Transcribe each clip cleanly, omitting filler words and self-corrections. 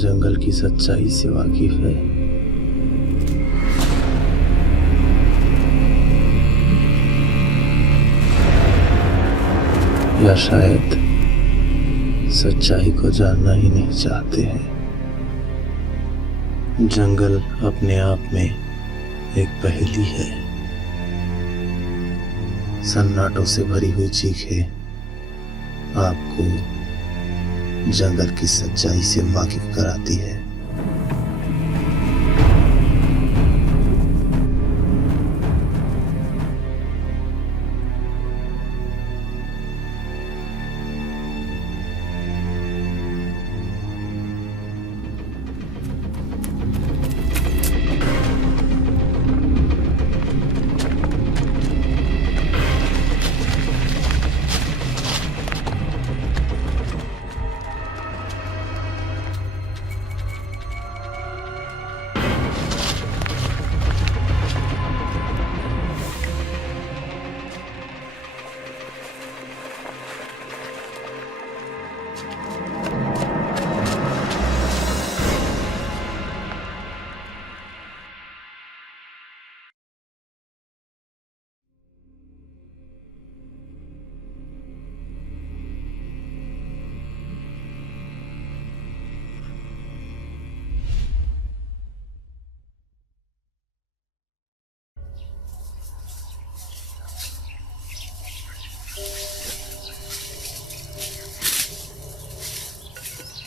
जंगल की सच्चाई से वाकिफ है। या शायद सच्चाई को जानना ही नहीं चाहते हैं। जंगल अपने आप में एक पहेली है। सन्नाटों से भरी हुई चीखें आपको जंगल की सच्चाई से वाकिफ कराती है।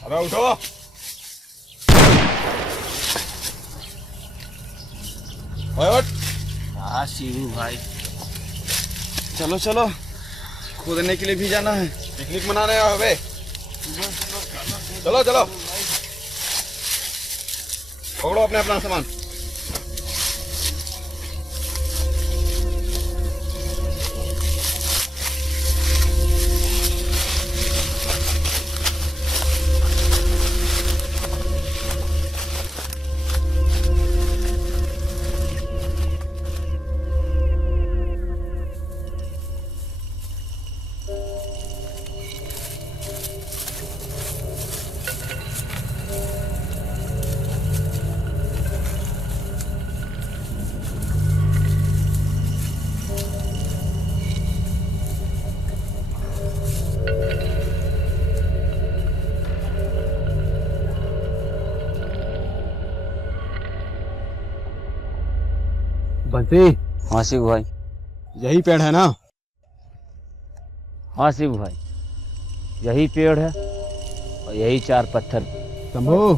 अबे उठो। उठ। हाँ शिवू भाई, चलो चलो, कूदने के लिए भी जाना है, पिकनिक मनाने आओ बे। चलो चलो, पकड़ो अपने अपना सामान। बंटी। हाँ शिवू भाई। यही पेड़ है ना? हाँ शिवू भाई, यही पेड़ है और यही चार पत्थर। शंभू।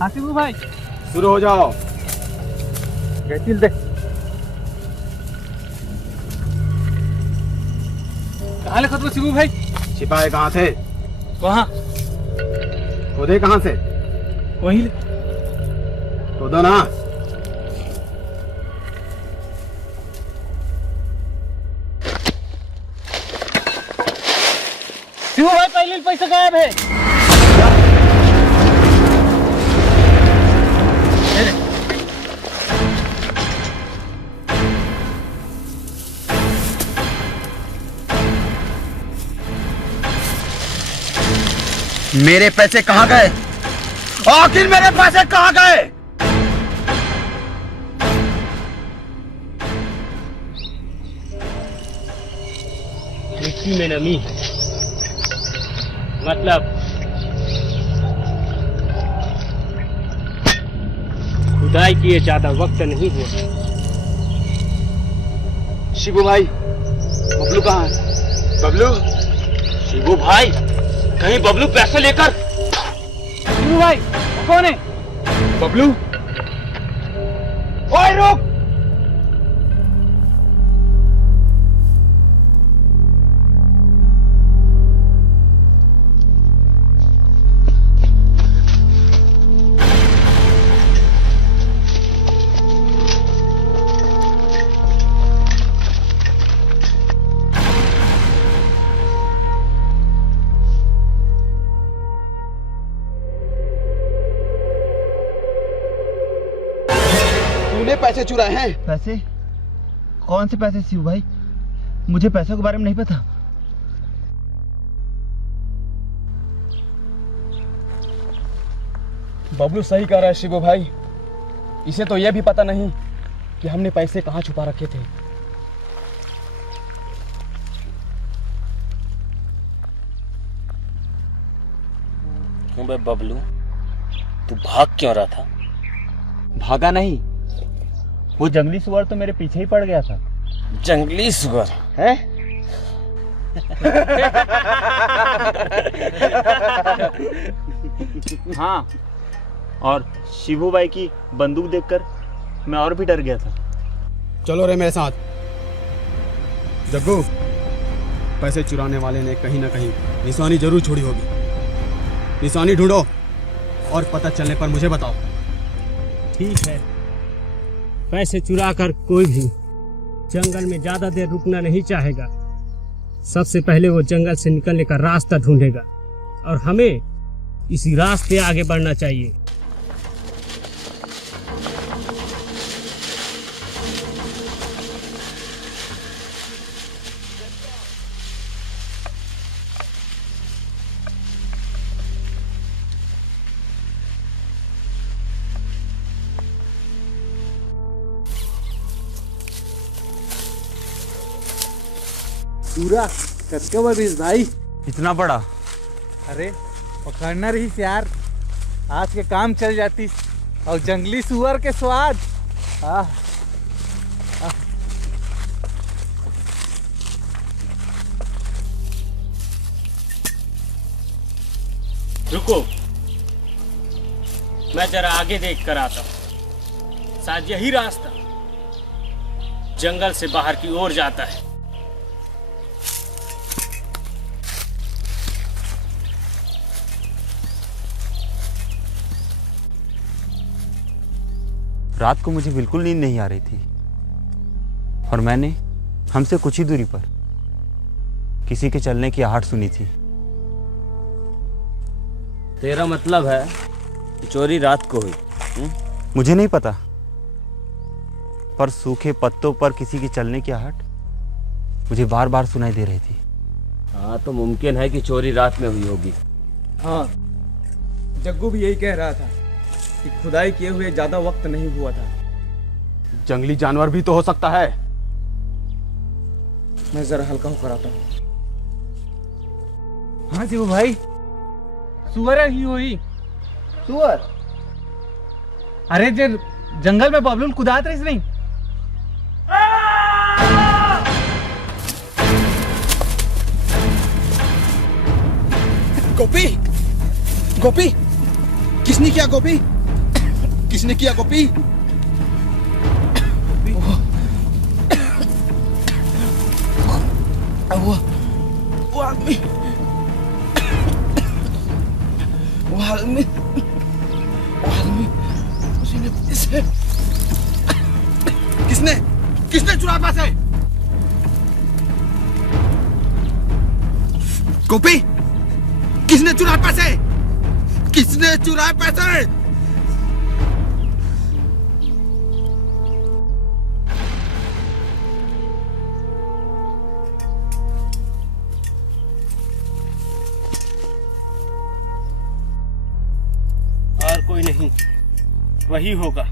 हाँ शिवू भाई। शुरू हो जाओ। गैतिल दे। कहाँ लिखा तो शिवू भाई? छिपाए कहाँ थे? वहाँ। खोदे कहाँ से? वहीं। खोदो ना। शिवू भाई पहले पैसा गायब है। मेरे पैसे कहाँ गए? आखिर मेरे पैसे कहाँ गए? मिट्टी में नमी है, मतलब खुदाई किए ज्यादा वक्त नहीं हुआ। शिबू भाई, बबलू कहाँ है? बबलू? शिवू भाई, कहीं बबलू पैसे लेकर? शिवू भाई कौन है? बबलू? ओए रुक! तूने पैसे चुराए हैं? पैसे? कौन से पैसे शिव भाई? मुझे पैसों के बारे में नहीं पता। बबलू सही कह रहा है शिबू भाई। इसे तो यह भी पता नहीं कि हमने पैसे कहाँ छुपा रखे थे। क्यों बे बबलू, तू भाग क्यों रहा था? भागा नहीं, वो जंगली सुअर तो मेरे पीछे ही पड़ गया था। जंगली सुअर है? हाँ, और शिबू भाई की बंदूक देखकर मैं और भी डर गया था। चलो रे मेरे साथ। जग्गू, पैसे चुराने वाले ने कहीं ना कहीं निशानी जरूर छोड़ी होगी। निशानी ढूंढो और पता चलने पर मुझे बताओ। ठीक है, पैसे चुरा कर कोई भी जंगल में ज्यादा देर रुकना नहीं चाहेगा। सबसे पहले वो जंगल से निकलने का रास्ता ढूंढेगा और हमें इसी रास्ते आगे बढ़ना चाहिए। पूरा कचका बरीस भाई। इतना बड़ा? अरे पकड़ना रही यार, आज के काम चल जाती। और जंगली सुअर के स्वाद। रुको, मैं जरा आगे देख कर आता हूं। शायद यही रास्ता जंगल से बाहर की ओर जाता है। रात को मुझे बिल्कुल नींद नहीं आ रही थी और मैंने हमसे कुछ ही दूरी पर किसी के चलने की आहट सुनी थी। तेरा मतलब है कि चोरी रात को हुई? मुझे नहीं पता, पर सूखे पत्तों पर किसी की चलने की आहट मुझे बार बार सुनाई दे रही थी। हाँ, तो मुमकिन है कि चोरी रात में हुई होगी। हाँ, जग्गू भी यही कह रहा था कि खुदाई किए हुए ज्यादा वक्त नहीं हुआ था। जंगली जानवर भी तो हो सकता है। मैं जरा हल्का होकर आता हूँ। हाँ शिबू भाई, सुअर ही हुई। सुअर? अरे जे जंगल में बबलू कुदात रही नहीं। गोपी, गोपी, किसने किया? गोपी, किसने किया? गोपी, वो आदमी, वो आदमी, उसी ने इसे, किसने चुराया पैसे? गोपी, किसने चुराया पैसे? किसने चुराए पैसे? और कोई नहीं, वही होगा।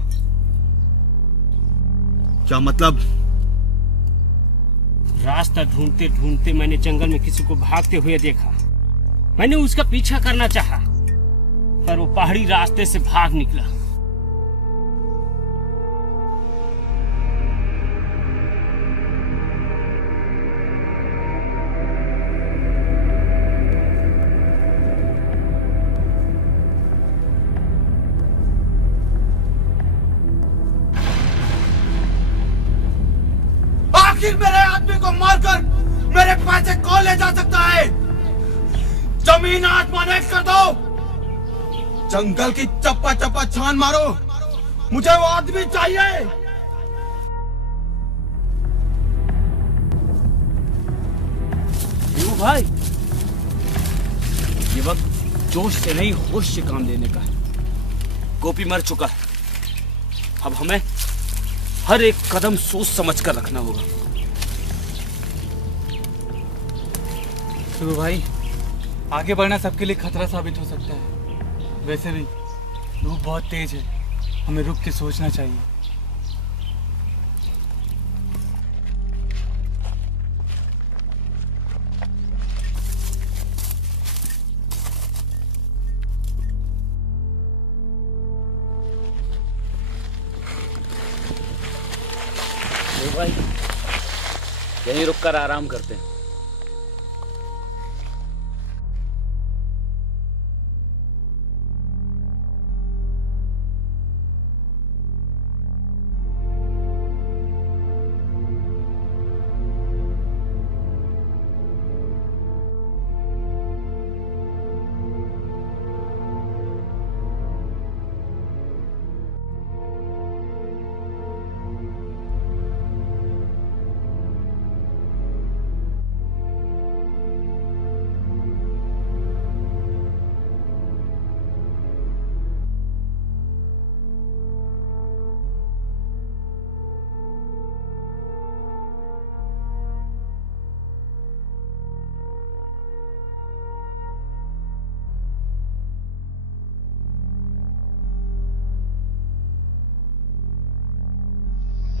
क्या मतलब? रास्ता ढूंढते ढूंढते मैंने जंगल में किसी को भागते हुए देखा। मैंने उसका पीछा करना चाहा, पर वो पहाड़ी रास्ते से भाग निकला। आखिर मेरे आदमी को मारकर मेरे पैसे कौन ले जा सकता है? जमीन आसमान एक कर दो, जंगल की चप्पा चप्पा छान मारो, मुझे वो आदमी चाहिए। भाई, ये वक्त जोश से नहीं होश से काम लेने का है। गोपी मर चुका है, अब हमें हर एक कदम सोच समझ कर रखना होगा। शिबू भाई, आगे बढ़ना सबके लिए खतरा साबित हो सकता है। वैसे भी धूप बहुत तेज है, हमें रुक के सोचना चाहिए। भाई यहीं रुककर आराम करते हैं।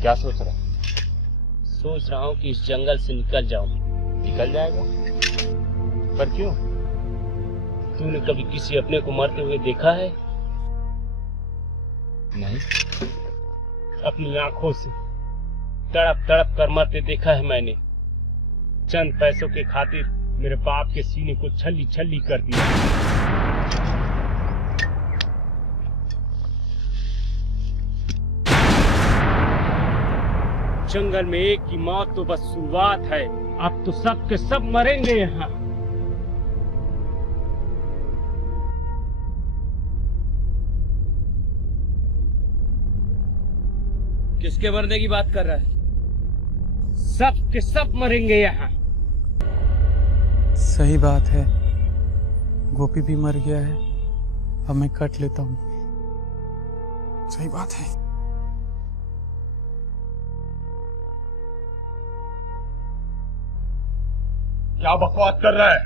क्या सोच रहा है? सोच रहा हूँ कि इस जंगल से निकल जाऊं। निकल जाएगा? पर क्यों? तूने कभी किसी अपने को मरते हुए देखा है? नहीं। अपनी आंखों से तड़प तड़प कर मरते देखा है मैंने। चंद पैसों के खातिर मेरे बाप के सीने को छल्ली छल्ली कर दिया। जंगल में एक की मौत तो बस शुरुआत है, अब तो सब के सब मरेंगे यहाँ। किसके मरने की बात कर रहा है? सब के सब मरेंगे यहाँ। सही बात है, गोपी भी मर गया है, अब मैं कट लेता हूँ। सही बात है। क्या बकवास कर रहा है?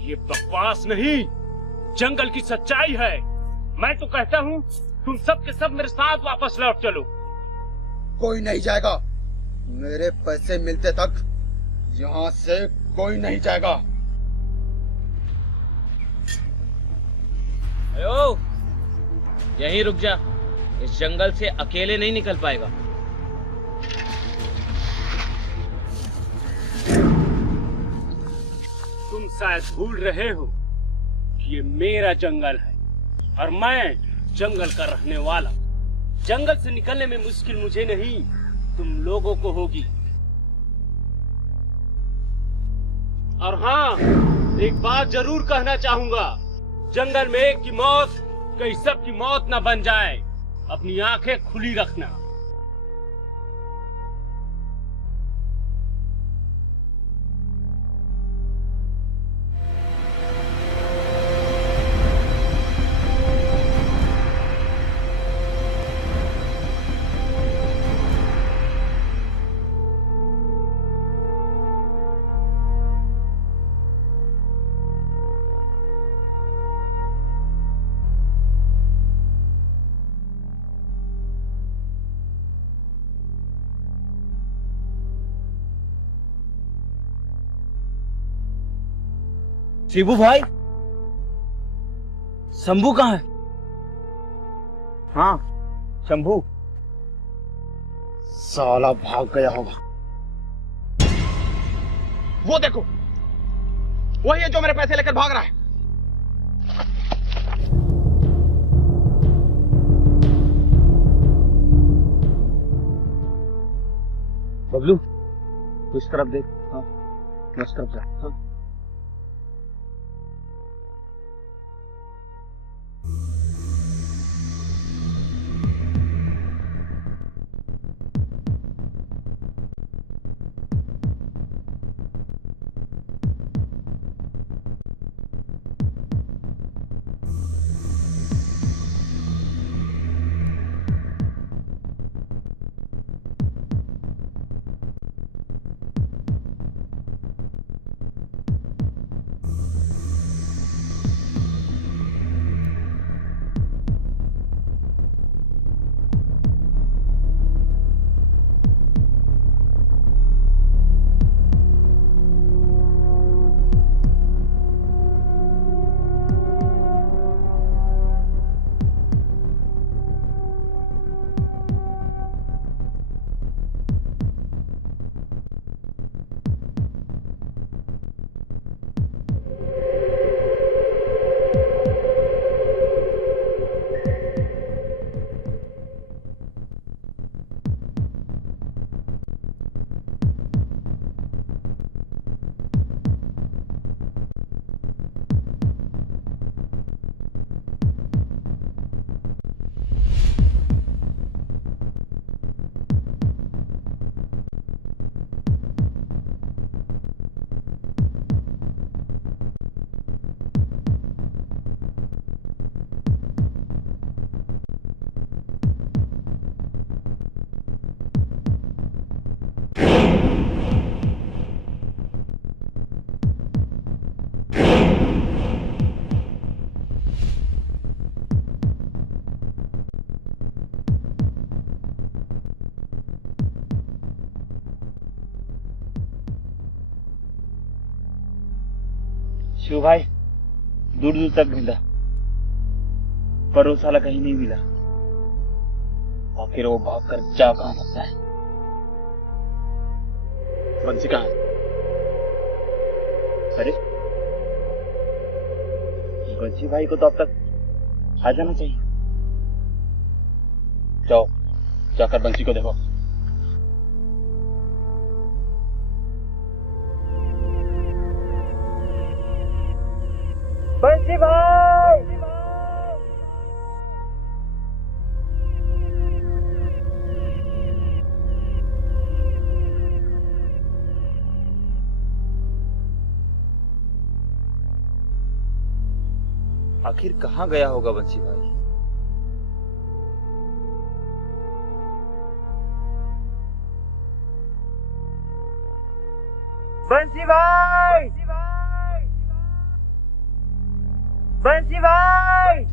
ये बकवास नहीं, जंगल की सच्चाई है। मैं तो कहता हूँ तुम सब के सब मेरे साथ वापस लौट चलो। कोई नहीं जाएगा। मेरे पैसे मिलते तक यहाँ से कोई नहीं जाएगा। अयो, यहीं रुक जा। इस जंगल से अकेले नहीं निकल पाएगा। तुम शायद भूल रहे हो कि ये मेरा जंगल है और मैं जंगल का रहने वाला। जंगल से निकलने में मुश्किल मुझे नहीं, तुम लोगों को होगी। और हाँ, एक बात जरूर कहना चाहूंगा, जंगल में एक की मौत कहीं सब की मौत न बन जाए। अपनी आंखें खुली रखना। शिबू भाई, शंभू कहाँ है? हाँ, शंभू साला भाग गया होगा। वो देखो, वही है जो मेरे पैसे लेकर भाग रहा है। बबलू, तू इस तरफ देख। हाँ, इस तरफ जा। हाँ। शिव भाई दूर दूर तक ढूंढा पर वो साला कहीं नहीं मिला। आखिर वो भाग कर जा कहां सकता है? बंसी कहां है? अरे बंसी भाई को तो अब तक आ जाना चाहिए। जाओ जाकर बंसी को देखो। बंसी भाई! आखिर कहाँ गया होगा बंसी भाई? बंसी भाई! बंसी भाई!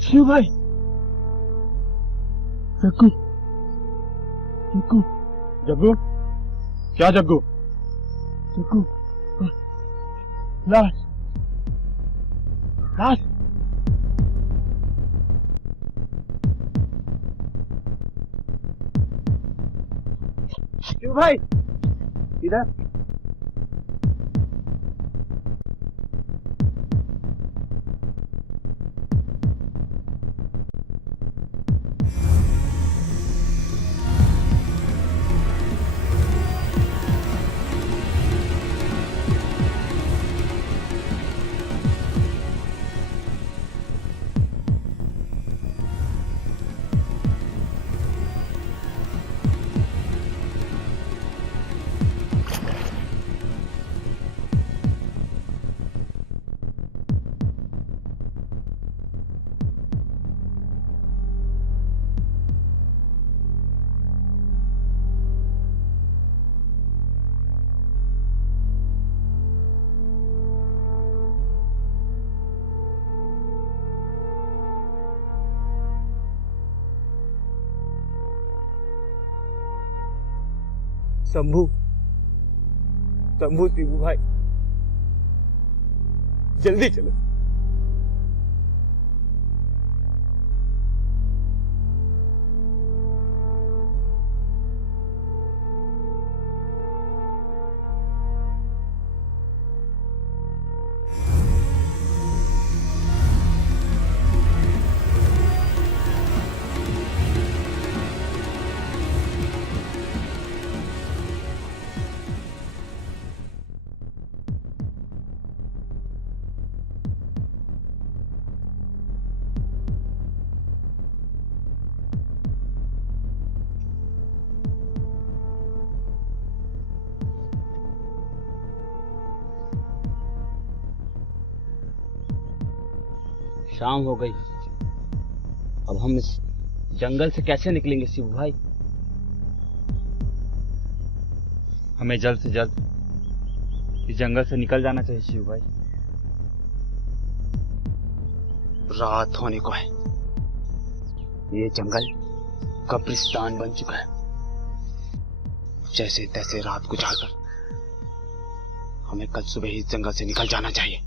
शिव भाई! जग्गू जग्गू जग्गू क्या जग्गू? जग्गू लाश लाश शिव भाई इधर। शंभू शंभू शिबू भाई जल्दी चलो। शाम हो गई। अब हम इस जंगल से कैसे निकलेंगे शिबू भाई? हमें जल्द से जल्द इस जंगल से निकल जाना चाहिए शिव भाई। रात होने को है। ये जंगल कब्रिस्तान बन चुका है। जैसे तैसे रात गुजारकर हमें कल सुबह ही इस जंगल से निकल जाना चाहिए।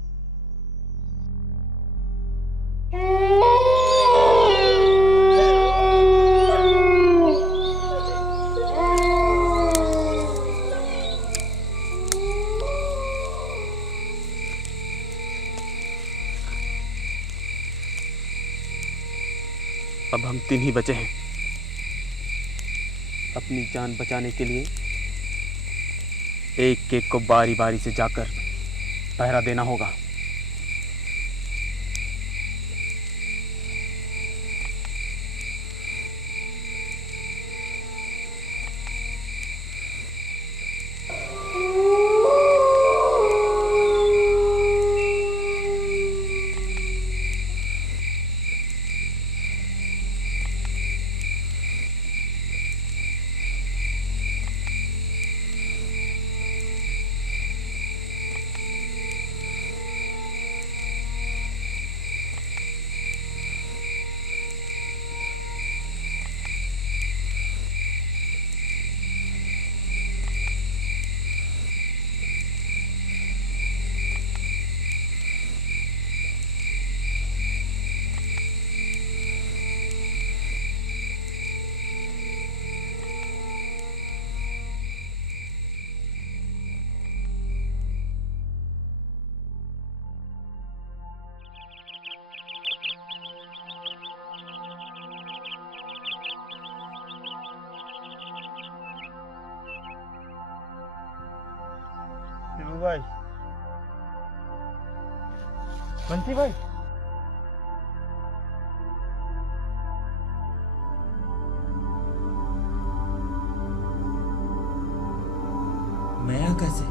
अब हम 3 ही बचे हैं। अपनी जान बचाने के लिए एक एक को बारी बारी से जाकर पहरा देना होगा। शिवू भाई, बंटी भाई, मैं यहाँ कैसे?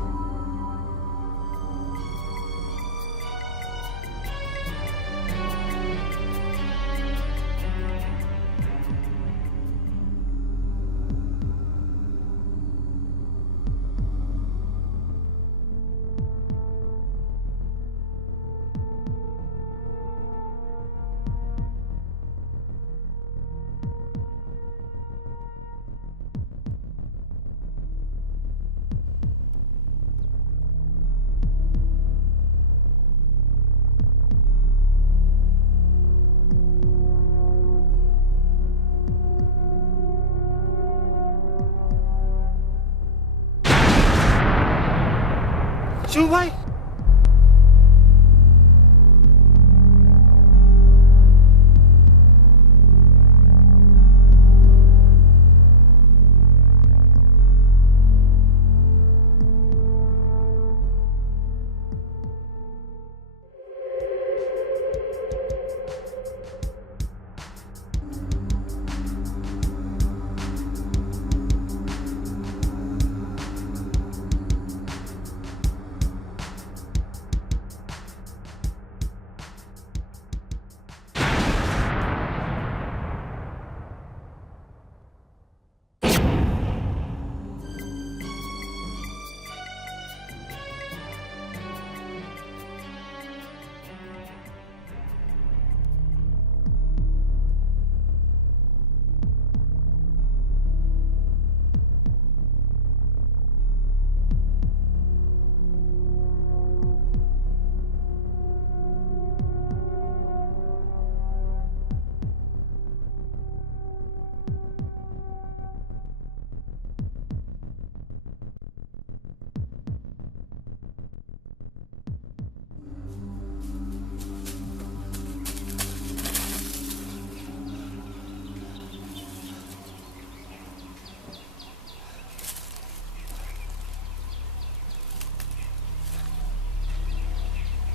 शिवू भाई,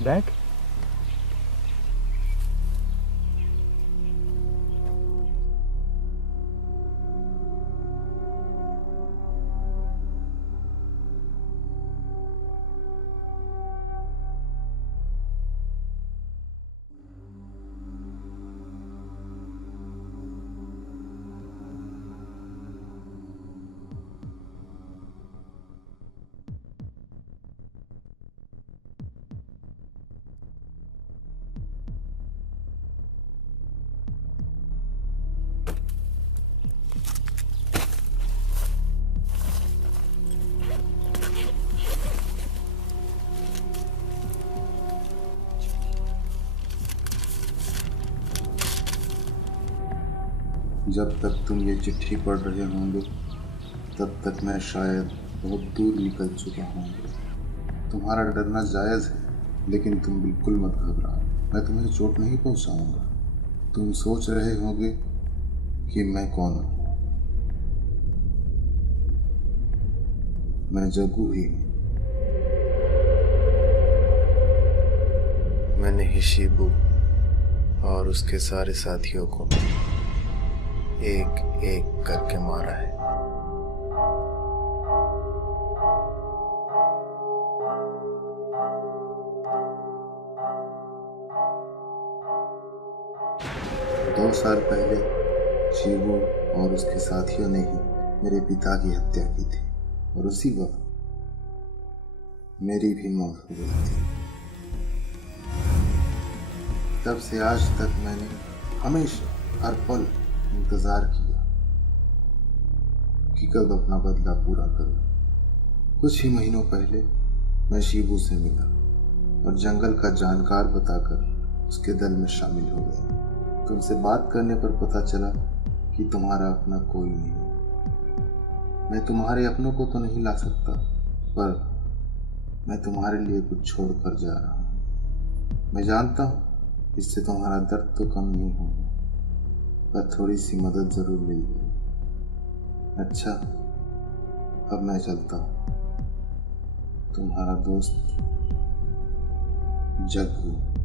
बैग? जब तक तुम ये चिट्ठी पढ़ रहे होंगे तब तक मैं शायद बहुत दूर निकल चुका होंगे। तुम्हारा डरना जायज़ है, लेकिन तुम बिल्कुल मत घबराओ, मैं तुम्हें चोट नहीं पहुंचाऊंगा। तुम सोच रहे होंगे कि मैं कौन हूँ। मैं जग्गू ही हूँ। मैंने हिशिबू और उसके सारे साथियों को एक एक करके मारा है। दो साल पहले शिबू और उसके साथियों ने ही मेरे पिता की हत्या की थी और उसी वक्त मेरी भी मौत हो गई थी। तब से आज तक मैंने हमेशा हर पल इंतजार किया कि कब अपना बदला पूरा करूं। कुछ ही महीनों पहले मैं शिबू से मिला और जंगल का जानकार बताकर उसके दल में शामिल हो गया। तुमसे बात करने पर पता चला कि तुम्हारा अपना कोई नहीं। मैं तुम्हारे अपनों को तो नहीं ला सकता, पर मैं तुम्हारे लिए कुछ छोड़ कर जा रहा हूँ। मैं जानता हूँ इससे तुम्हारा दर्द तो कम नहीं होगा, पर थोड़ी सी मदद जरूर मिल जाएगी। अच्छा, अब मैं चलता हूँ। तुम्हारा दोस्त जग्गू।